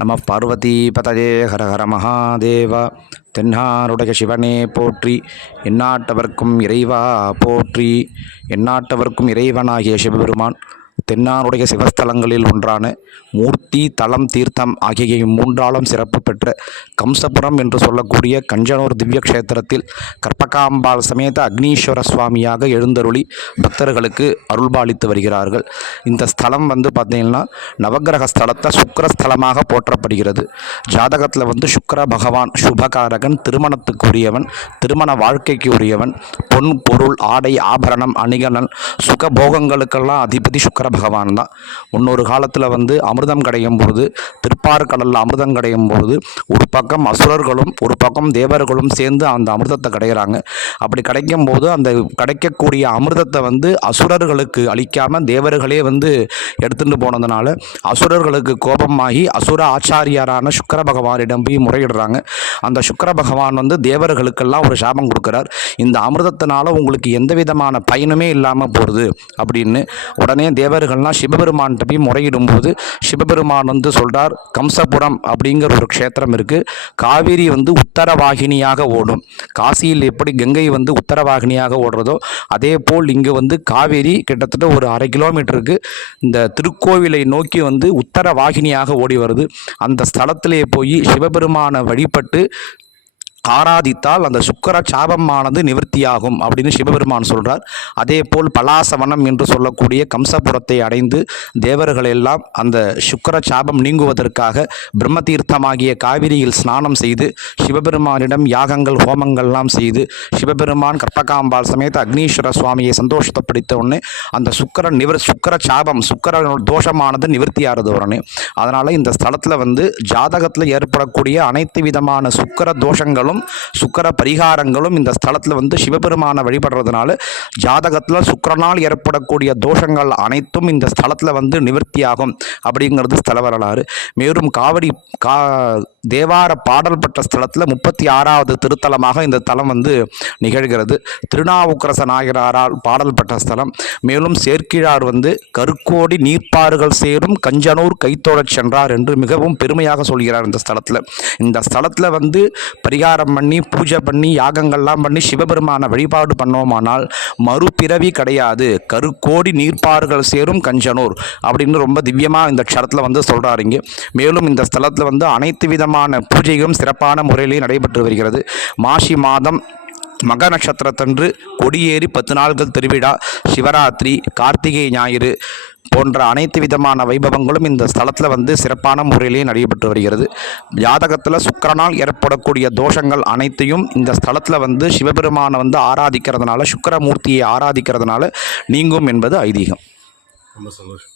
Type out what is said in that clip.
நம பார்வதி பதயே ஹர ஹர மகாதேவா. தென்னாருடைய சிவனே போற்றி, எந்நாட்டவர்க்கும் இறைவா போற்றி. எந்நாட்டவர்க்கும் இறைவனாகிய சிவபெருமான் தென்னாருடைய சிவஸ்தலங்களில் ஒன்றான மூர்த்தி தலம் தீர்த்தம் ஆகிய இம்மூன்றாலும் சிறப்பு பெற்ற கம்சபுரம் என்று சொல்லக்கூடிய கஞ்சனூர் திவ்ய கஷேத்திரத்தில் கற்பகாம்பாள் சமேத அக்னீஸ்வர சுவாமியாக எழுந்தருளி பக்தர்களுக்கு அருள்பாலித்து வருகிறார்கள். இந்த ஸ்தலம் பார்த்திங்கன்னா நவகிரக ஸ்தலத்தை சுக்கரஸ்தலமாக போற்றப்படுகிறது. ஜாதகத்தில் சுக்கர பகவான் சுபகாரகன், திருமணத்துக்குரியவன், திருமண வாழ்க்கைக்கு உரியவன், பொன் பொருள் ஆடை ஆபரணம் அணிகலன் சுகபோகங்களுக்கெல்லாம் அதிபதி சுக்கர பகவான் தான். முன்னொரு காலத்தில் அமிர்தம் கிடைக்கும் பொழுது, திருப்பார்கடலில் அமிர்தம் கிடைக்கும் பொழுது ஒரு பக்கம் அசுரர்களும் ஒரு பக்கம் தேவர்களும் சேர்ந்து அந்த அமிர்தத்தை கிடைக்கிறாங்க. அப்படி கிடைக்கும் போது அந்த கிடைக்கக்கூடிய அமிர்தத்தை அசுரர்களுக்கு அளிக்காமல் தேவர்களே எடுத்துட்டு போனதுனால அசுரர்களுக்கு கோபமாகி அசுர ஆச்சாரியாரான சுக்கர பகவானிடம் போய் முறையிடுறாங்க. அந்த சுக்கர பகவான் தேவர்களுக்கெல்லாம் ஒரு சாபம் கொடுக்குறார். இந்த அமிர்தத்தினால உங்களுக்கு எந்த விதமான பயனுமே இல்லாமல் போகிறது அப்படின்னு. உடனே தேவர்கள்லாம் சிவபெருமான்கிட்ட போய் முறையிடும்போது சிவபெருமான் சொல்றார், கம்சபுரம் அப்படிங்கிற ஒரு க்ஷேத்திரம் இருக்கு. காவிரி உத்தரவாகினியாக ஓடும். காசியில் எப்படி கங்கை உத்தரவாகினியாக ஓடுறதோ அதே போல் இங்கு காவேரி கிட்டத்தட்ட ஒரு 1/2 கிலோமீட்டருக்கு இந்த திருக்கோவிலை நோக்கி உத்தரவாகினியாக ஓடி வருது. அந்த ஸ்தலத்திலே போய் சிவபெருமானை வழிபட்டு ஆராதித்தால் அந்த சுக்கர சாபமானது நிவர்த்தியாகும் அப்படின்னு சிவபெருமான் சொல்றார். அதே போல் பலாசவனம் என்று சொல்லக்கூடிய கம்சபுரத்தை அடைந்து தேவர்கள் எல்லாம் அந்த சுக்கர சாபம் நீங்குவதற்காக பிரம்ம தீர்த்தமாகிய காவிரியில் ஸ்நானம் செய்து சிவபெருமானிடம் யாகங்கள் ஹோமங்கள்லாம் செய்து சிவபெருமான் கற்பகாம்பாள் சமேத அக்னீஸ்வர சுவாமியை சந்தோஷப்படுத்த உடனே அந்த சுக்கர சாபம் சுக்கர தோஷமானது நிவர்த்தியாகிறது உடனே. அதனால இந்த ஸ்தலத்தில் ஜாதகத்தில் ஏற்படக்கூடிய அனைத்து விதமான சுக்கர தோஷங்களும் சுக்கர பரிகாரங்களும் இந்த ஸ்தலத்தில் சிவபெருமானை வழிபடுறதுனால ஜாதகத்தில் சுக்கரனால் ஏற்படக்கூடிய தோஷங்கள் அனைத்தும் இந்த ஸ்தலத்தில் நிவர்த்தியாகும் அப்படிங்கிறது ஸ்தல வரலாறு. மேலும் தேவார பாடல் பெற்ற ஸ்தலத்தில் 36வது திருத்தலமாக இந்த தலம் நிகழ்கிறது. திருநாவுக்கரச நாயனாரால் பாடல் பெற்ற ஸ்தலம். மேலும் சேர்க்கிழார் கருக்கோடி நீர்ப்பாறுகள் சேரும் கஞ்சனூர் கைத்தோழச் சென்றார் என்று மிகவும் பெருமையாக சொல்கிறார். இந்த ஸ்தலத்தில் பரிகாரம் பண்ணி பூஜை பண்ணி யாகங்கள்லாம் பண்ணி சிவபெருமான வழிபாடு பண்ணோமானால் மறுபிறவி கிடையாது, கருக்கோடி நீர்ப்பாறுகள் சேரும் கஞ்சனூர் அப்படின்னு ரொம்ப திவ்யமாக இந்த க்ஷேத்திரத்தில் சொல்கிறாருங்க. மேலும் இந்த ஸ்தலத்தில் அனைத்து விதமான பூஜைகளும் சிறப்பான முறையிலே நடைபெற்று வருகிறது. மாசி மாதம் மக நட்சத்திரத்தன்று கொடியேறி 10 நாள்கள் திருவிழா, சிவராத்திரி, கார்த்திகை ஞாயிறு போன்ற அனைத்து விதமான வைபவங்களும் இந்த ஸ்தலத்தில் சிறப்பான முறையிலே நடைபெற்று வருகிறது. ஜாதகத்தில் சுக்கிரனால் ஏற்படக்கூடிய தோஷங்கள் அனைத்தையும் இந்த ஸ்தலத்தில் சிவபெருமானை ஆராதிக்கிறதுனால, சுக்கிரமூர்த்தியை ஆராதிக்கிறதுனால நீங்கும் என்பது ஐதீகம். ரொம்ப சந்தோஷம்.